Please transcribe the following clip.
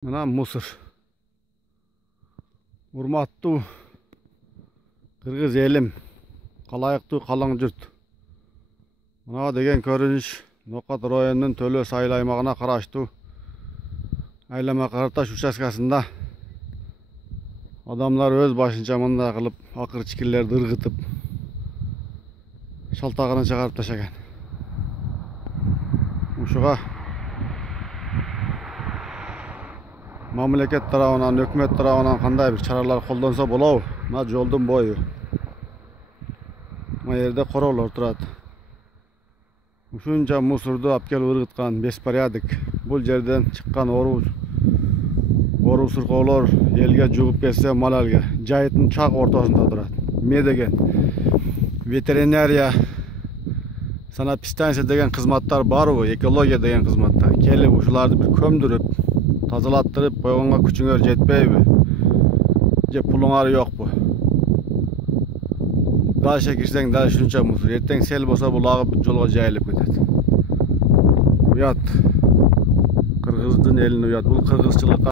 Мына мусор. Урматтуу кыргыз элим, калайыктуу калың жұрт. Мына деген көрүнүш Ноокат районунун Төлөс айыл аймагына караштуу Айлама Караташ участкасында адамдар өз башынча мындай кылып акыр чикирлерди ыргытып шалтагына чыгарып ташаган. Ушуга мамлекет тарабынан, өкмөт тарабынан кандай бир чаралар колдонсо болобу? Мына жолдун бою. Мына жерде короолор турат. Ушунча мусорду алып келип ыргыткан беспорядок. Бул жерден чыккан ору суркоолор элге жугуп кетсе малалга. Жайыттын чак ортосунда турат. Ме деген ветеринария, санэпидстанция деген кызматтар барбы? Экология деген кызматтар. Келип ушуларды бир көмдүрүп, тазалаттырып койгонго күчүңөр жетпейби? Же пулуңар жокпу? Дальше кирсең дагы ушунча мусор. Эртең сел болсо бул агып жолго жайылып кетет. Уят. Кыргыздын элине уят. Бул кыргызчылыкка